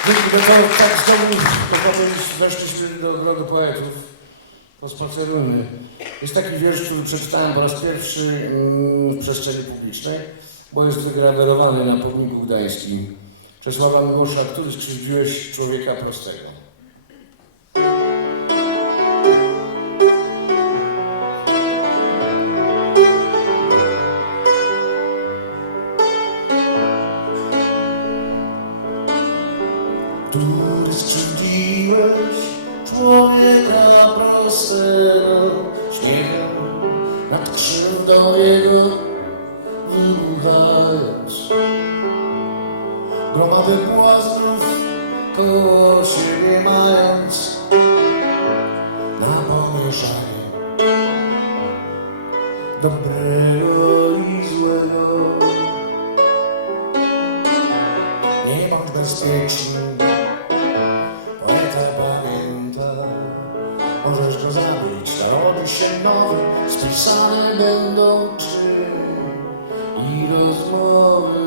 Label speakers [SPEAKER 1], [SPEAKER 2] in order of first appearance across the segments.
[SPEAKER 1] Tak chciałbym powiedzieć, weszliśmy do ogrodu poetów, pospacerujmy. Jest taki wiersz, który przeczytałem po raz pierwszy w przestrzeni publicznej, bo jest wygrawerowany na pomniku gdańskim. Czesława Miłosza, który skrzywdziłeś człowieka prostego. Który skrzywdziłeś człowieka prostego, śmiechem nad krzywdą jego wybuchając. Gromadę błaznów koło siebie mając na pomieszanie dobrego i złego. Nie bądź bezpieczny, poeta pamięta, możesz go zabić, narodzi się nowy, spisane będą czyny i rozmowy.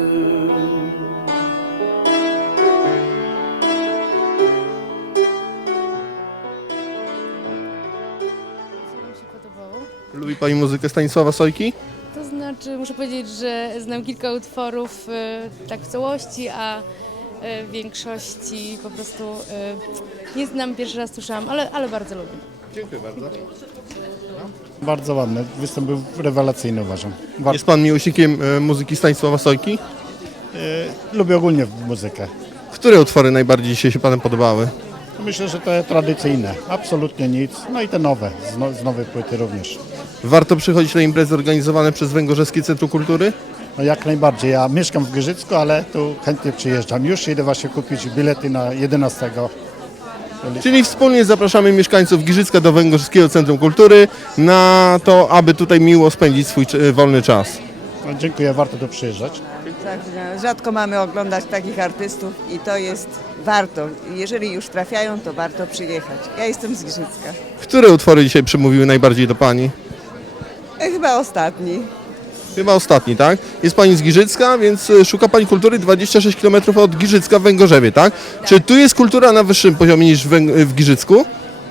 [SPEAKER 2] Co mi się podobało?
[SPEAKER 3] Lubi Pani muzykę Stanisława Sojki?
[SPEAKER 2] To znaczy, muszę powiedzieć, że znam kilka utworów tak w całości, a w większości po prostu nie znam, pierwszy raz słyszałam, ale bardzo lubię.
[SPEAKER 3] Dziękuję bardzo.
[SPEAKER 4] Bardzo ładny, występ był rewelacyjny, uważam.
[SPEAKER 3] Jest Pan miłośnikiem muzyki Stanisława Sojki?
[SPEAKER 4] Lubię ogólnie muzykę.
[SPEAKER 3] Które utwory najbardziej dzisiaj się Panem podobały?
[SPEAKER 4] Myślę, że te tradycyjne, absolutnie nic. No i te nowe, z nowej płyty również.
[SPEAKER 3] Warto przychodzić na imprezy organizowane przez Węgorzewskie Centrum Kultury?
[SPEAKER 4] No jak najbardziej. Ja mieszkam w Giżycku, ale tu chętnie przyjeżdżam. Już idę właśnie kupić bilety na 11.
[SPEAKER 3] Czyli wspólnie zapraszamy mieszkańców Giżycka do Węgorskiego Centrum Kultury na to, aby tutaj miło spędzić swój wolny czas.
[SPEAKER 4] No, dziękuję, warto tu przyjeżdżać.
[SPEAKER 5] Tak, rzadko mamy oglądać takich artystów i to jest warto. Jeżeli już trafiają, to warto przyjechać. Ja jestem z Giżycka.
[SPEAKER 3] Które utwory dzisiaj przemówiły najbardziej do Pani?
[SPEAKER 5] Chyba ostatni.
[SPEAKER 3] Chyba ostatni, tak? Jest Pani z Giżycka, więc szuka Pani kultury 26 km od Giżycka w Węgorzewie, tak? Czy tu jest kultura na wyższym poziomie niż w Giżycku?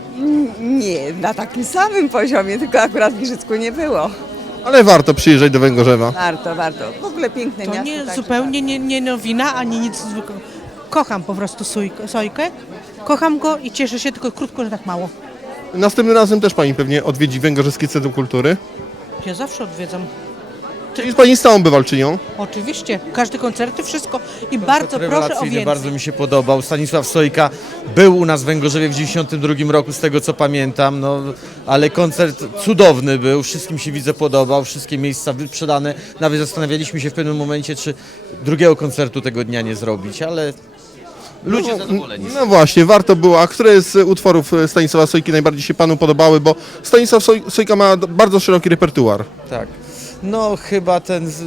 [SPEAKER 5] Nie, na takim samym poziomie, tylko akurat w Giżycku nie było.
[SPEAKER 3] Ale warto przyjeżdżać do Węgorzewa.
[SPEAKER 5] Warto, warto. W ogóle piękne
[SPEAKER 6] To
[SPEAKER 5] miasto.
[SPEAKER 6] nie,
[SPEAKER 5] także
[SPEAKER 6] zupełnie nie nowina, ani nic zwykłego. Kocham po prostu Sojkę, kocham go i cieszę się, tylko krótko, że tak mało.
[SPEAKER 3] Następnym razem też Pani pewnie odwiedzi Węgorzewskie Centrum Kultury.
[SPEAKER 6] Ja zawsze odwiedzam.
[SPEAKER 3] Czyli jest Pani stałą bywalczynią.
[SPEAKER 6] Oczywiście, każde koncerty, wszystko i bardzo proszę o
[SPEAKER 7] Rewelacyjny,
[SPEAKER 6] więcej.
[SPEAKER 7] bardzo mi się podobał. Stanisław Sojka był u nas w Węgorzewie w 1992 roku, z tego co pamiętam, no, ale koncert cudowny był, wszystkim się widzę podobał, wszystkie miejsca wyprzedane. Nawet zastanawialiśmy się w pewnym momencie, czy drugiego koncertu tego dnia nie zrobić, ale ludzie zadowoleni.
[SPEAKER 3] No właśnie, warto było. A które z utworów Stanisława Sojki najbardziej się Panu podobały? Bo Stanisław Sojka ma bardzo szeroki repertuar.
[SPEAKER 7] Tak. No chyba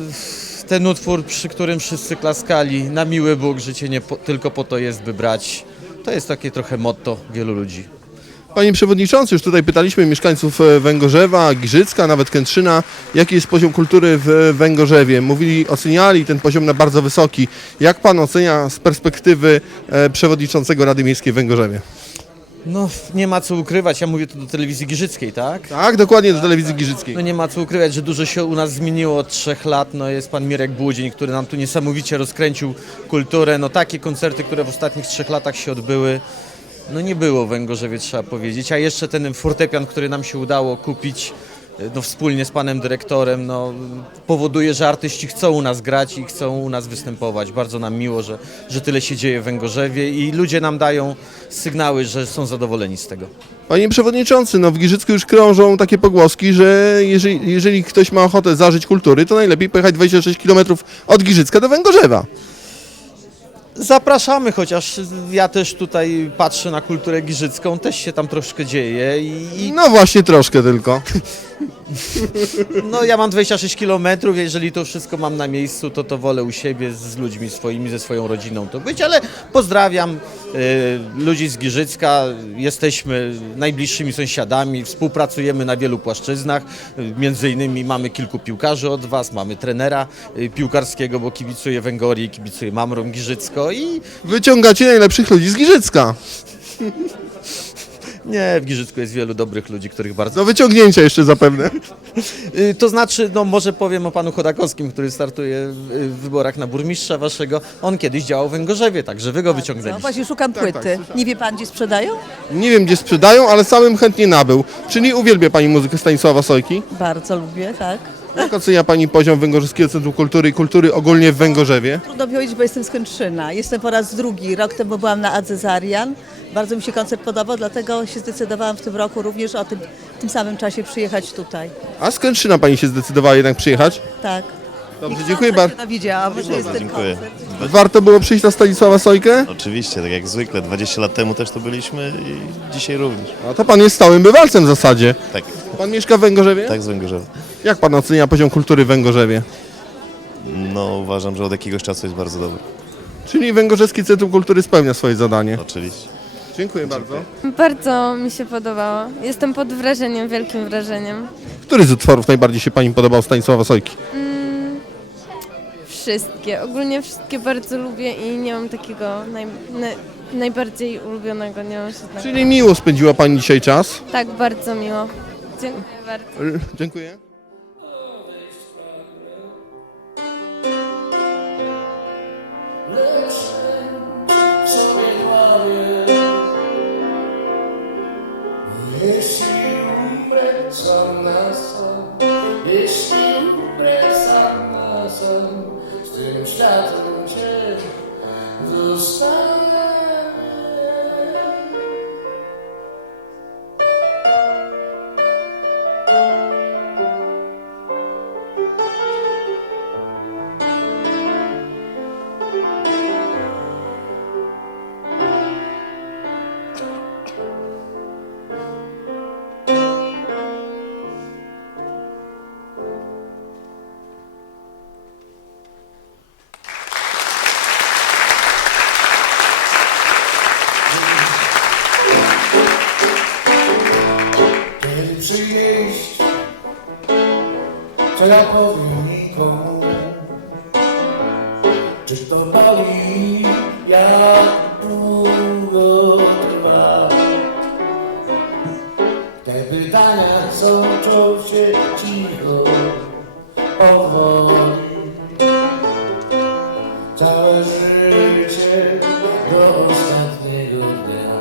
[SPEAKER 7] ten utwór, przy którym wszyscy klaskali, na miły Bóg, życie nie tylko po to jest, by brać. To jest takie trochę motto wielu ludzi.
[SPEAKER 3] Panie Przewodniczący, już tutaj pytaliśmy mieszkańców Węgorzewa, Giżycka, nawet Kętrzyna, jaki jest poziom kultury w Węgorzewie. Mówili, oceniali ten poziom na bardzo wysoki. Jak Pan ocenia z perspektywy Przewodniczącego Rady Miejskiej w Węgorzewie?
[SPEAKER 7] No nie ma co ukrywać, ja mówię tu do telewizji giżyckiej, tak?
[SPEAKER 3] Tak, dokładnie do telewizji giżyckiej.
[SPEAKER 7] No nie ma co ukrywać, że dużo się u nas zmieniło od 3 lat. No jest pan Mirek Błudzień, który nam tu niesamowicie rozkręcił kulturę. No takie koncerty, które w ostatnich 3 latach się odbyły, no nie było w Węgorzewie, trzeba powiedzieć. A jeszcze ten fortepian, który nam się udało kupić no, wspólnie z panem dyrektorem, no, powoduje, że artyści chcą u nas grać i chcą u nas występować. Bardzo nam miło, że tyle się dzieje w Węgorzewie i ludzie nam dają sygnały, że są zadowoleni z tego.
[SPEAKER 3] Panie Przewodniczący, no w Giżycku już krążą takie pogłoski, że jeżeli ktoś ma ochotę zażyć kultury, to najlepiej pojechać 26 km od Giżycka do Węgorzewa.
[SPEAKER 7] Zapraszamy, chociaż ja też tutaj patrzę na kulturę giżycką, też się tam troszkę dzieje i
[SPEAKER 3] No właśnie, troszkę tylko.
[SPEAKER 7] No ja mam 26 km, jeżeli to wszystko mam na miejscu, to wolę u siebie z ludźmi swoimi, ze swoją rodziną to być, ale pozdrawiam ludzi z Giżycka, jesteśmy najbliższymi sąsiadami, współpracujemy na wielu płaszczyznach, między innymi mamy kilku piłkarzy od Was, mamy trenera piłkarskiego, bo kibicuję Węgorii, kibicuję Mamrom Giżycko i
[SPEAKER 3] Wyciągacie najlepszych ludzi z Giżycka.
[SPEAKER 7] nie, w Giżycku jest wielu dobrych ludzi, których bardzo...
[SPEAKER 3] Do wyciągnięcia jeszcze zapewne.
[SPEAKER 7] To znaczy, no może powiem o panu Chodakowskim, który startuje w wyborach na burmistrza waszego. On kiedyś działał w Węgorzewie, także wy go
[SPEAKER 8] No
[SPEAKER 7] wyciągnęliście.
[SPEAKER 8] właśnie szukam płyty. Nie wie pan, gdzie sprzedają?
[SPEAKER 3] Nie wiem, gdzie sprzedają, ale samym chętnie nabył. Czyli uwielbia Pani muzykę Stanisława Sojki?
[SPEAKER 8] Bardzo lubię, tak.
[SPEAKER 3] Jak ocenia Pani poziom Węgorzyskiego Centrum Kultury i Kultury ogólnie w Węgorzewie?
[SPEAKER 8] Trudno powiedzieć, bo jestem z Kętrzyna. Jestem po raz drugi. Rok temu byłam na Adzezarian. Bardzo mi się koncert podobał, dlatego się zdecydowałam w tym roku również w tym samym czasie przyjechać tutaj.
[SPEAKER 3] A z Kętrzyna Pani się zdecydowała jednak przyjechać?
[SPEAKER 8] Tak.
[SPEAKER 3] Dobrze,
[SPEAKER 8] I
[SPEAKER 3] dziękuję
[SPEAKER 8] koncert
[SPEAKER 3] bardzo.
[SPEAKER 8] się dowiedziałam, że jest ten
[SPEAKER 9] dziękuję.
[SPEAKER 8] koncert.
[SPEAKER 3] Warto było przyjść na Stanisława Sojkę?
[SPEAKER 9] Oczywiście, tak jak zwykle, 20 lat temu też tu byliśmy i dzisiaj również.
[SPEAKER 3] A to Pan jest stałym bywalcem w zasadzie.
[SPEAKER 9] Tak,
[SPEAKER 3] Pan mieszka w Węgorzewie?
[SPEAKER 9] tak z Węgorzewa.
[SPEAKER 3] Jak Pan ocenia poziom kultury w Węgorzewie?
[SPEAKER 9] No uważam, że od jakiegoś czasu jest bardzo dobry.
[SPEAKER 3] Czyli Węgorzewskie Centrum Kultury spełnia swoje zadanie.
[SPEAKER 9] Oczywiście.
[SPEAKER 3] Dziękuję bardzo.
[SPEAKER 2] Bardzo mi się podobało. Jestem pod wrażeniem, wielkim wrażeniem.
[SPEAKER 3] Który z utworów najbardziej się Pani podobał Stanisława Sojki?
[SPEAKER 2] Wszystkie, ogólnie wszystkie bardzo lubię i nie mam takiego najbardziej ulubionego, nie mam się tak.
[SPEAKER 3] Czyli miło spędziła Pani dzisiaj czas.
[SPEAKER 2] Tak, bardzo miło. Dziękuję bardzo.
[SPEAKER 3] Dziękuję.
[SPEAKER 1] Jeśli umrę sam na sam, jeśli umrę sam na sam, z tym światem cię zostanę. Kiedy przyjść, co ja powiem nikomu? Czy to boli, jak długo trwa? Te pytania sączą się cicho, powoli. Całe życie do ostatniego dnia.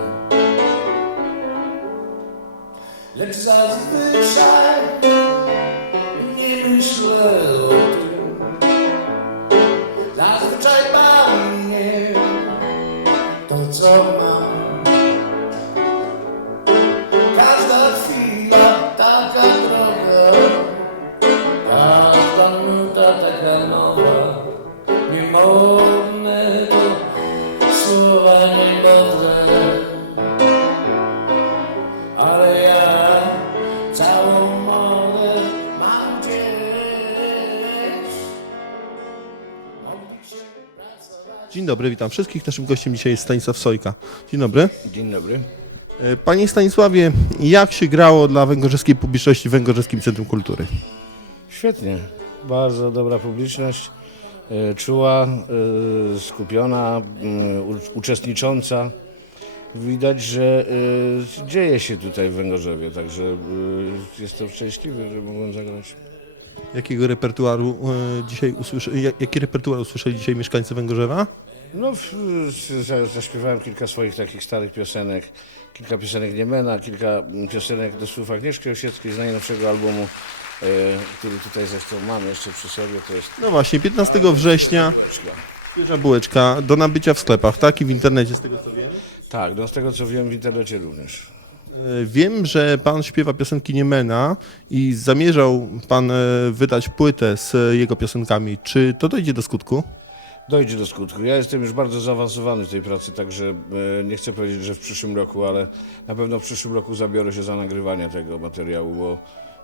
[SPEAKER 1] Lecz zazwyczaj nie myślę o tym. Zazwyczaj bawi mnie to, co mam. Każda chwila taka droga, każda minuta taka nowa. Niemodne to słowa niegodne, ale ja całą mogę mam gdzieś. Mogliście pracować.
[SPEAKER 3] Dzień dobry, witam wszystkich. Naszym gościem dzisiaj jest Stanisław Sojka. Dzień dobry.
[SPEAKER 10] Dzień dobry.
[SPEAKER 3] Panie Stanisławie, jak się grało dla węgorzeskiej publiczności w Węgorzewskim Centrum Kultury?
[SPEAKER 10] Świetnie. Bardzo dobra publiczność. Czuła, skupiona, uczestnicząca. Widać, że dzieje się tutaj w Węgorzewie, także jestem szczęśliwy, że mogłem zagrać.
[SPEAKER 3] Jakiego repertuaru jaki repertuar usłyszeli dzisiaj mieszkańcy Węgorzewa?
[SPEAKER 10] No, zaśpiewałem kilka swoich takich starych piosenek, kilka piosenek Niemena, kilka piosenek do słów Agnieszki Osieckiej z najnowszego albumu, który tutaj zresztą mam jeszcze przy sobie, to jest
[SPEAKER 3] No właśnie, 15 września świeża bułeczka do nabycia w sklepach, tak? I w internecie z tego co wiem.
[SPEAKER 10] Tak, no z tego co wiem w internecie również.
[SPEAKER 3] Wiem, że pan śpiewa piosenki Niemena i zamierzał pan wydać płytę z jego piosenkami. Czy to dojdzie do skutku?
[SPEAKER 10] Dojdzie do skutku. Ja jestem już bardzo zaawansowany w tej pracy, także nie chcę powiedzieć, że w przyszłym roku, ale na pewno w przyszłym roku zabiorę się za nagrywanie tego materiału, bo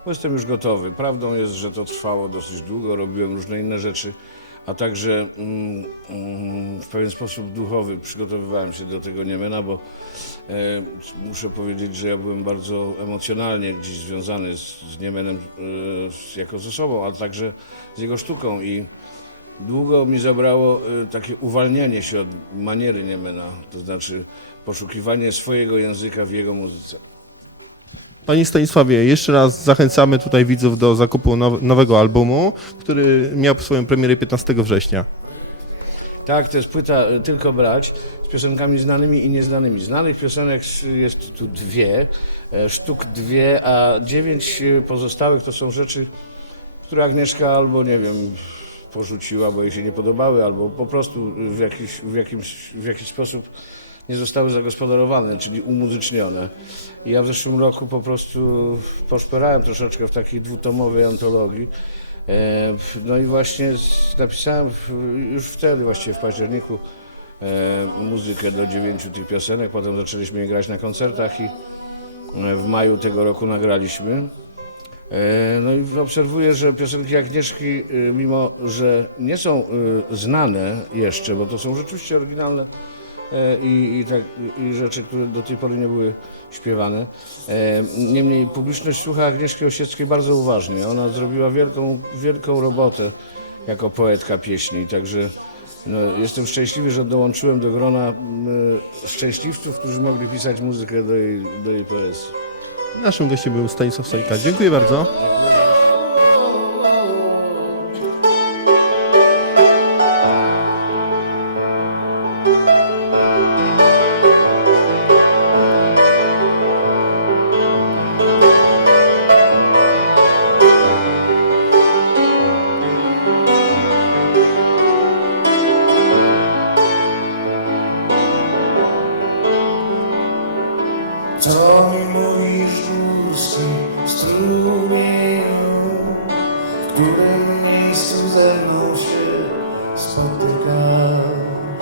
[SPEAKER 10] bo jestem już gotowy. Prawdą jest, że to trwało dosyć długo, robiłem różne inne rzeczy, a także w pewien sposób duchowy przygotowywałem się do tego Niemena, bo muszę powiedzieć, że ja byłem bardzo emocjonalnie gdzieś związany z Niemenem jako z osobą, a także z jego sztuką i długo mi zabrało takie uwalnianie się od maniery Niemena, to znaczy poszukiwanie swojego języka w jego muzyce.
[SPEAKER 3] Panie Stanisławie, jeszcze raz zachęcamy tutaj widzów do zakupu nowego albumu, który miał swoją premierę 15 września.
[SPEAKER 10] Tak, to jest płyta Tylko brać, z piosenkami znanymi i nieznanymi. Znanych piosenek jest tu 2, sztuk 2, a 9 pozostałych to są rzeczy, które Agnieszka albo, nie wiem, porzuciła, bo jej się nie podobały, albo po prostu w jakiś sposób nie zostały zagospodarowane, czyli umuzycznione. I ja w zeszłym roku po prostu poszperałem troszeczkę w takiej dwutomowej antologii. No i właśnie napisałem już wtedy, właściwie w październiku, muzykę do 9 tych piosenek. Potem zaczęliśmy je grać na koncertach i w maju tego roku nagraliśmy. No i obserwuję, że piosenki Agnieszki, mimo że nie są znane jeszcze, bo to są rzeczywiście oryginalne i rzeczy, które do tej pory nie były śpiewane. Niemniej publiczność słucha Agnieszki Osieckiej bardzo uważnie. Ona zrobiła wielką robotę jako poetka pieśni, także no, jestem szczęśliwy, że dołączyłem do grona szczęśliwców, którzy mogli pisać muzykę do jej poezji.
[SPEAKER 3] Naszym gościem był Stanisław Sojka. Dziękuję bardzo.
[SPEAKER 1] Co mi mówisz, górski strumieniu, w którym miejscu ze mną się spotykasz?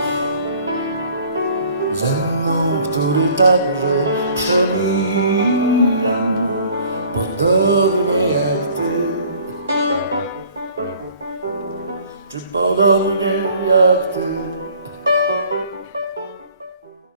[SPEAKER 1] Ze mną, który także przemija, podobnie jak ty. Czyż podobnie jak ty?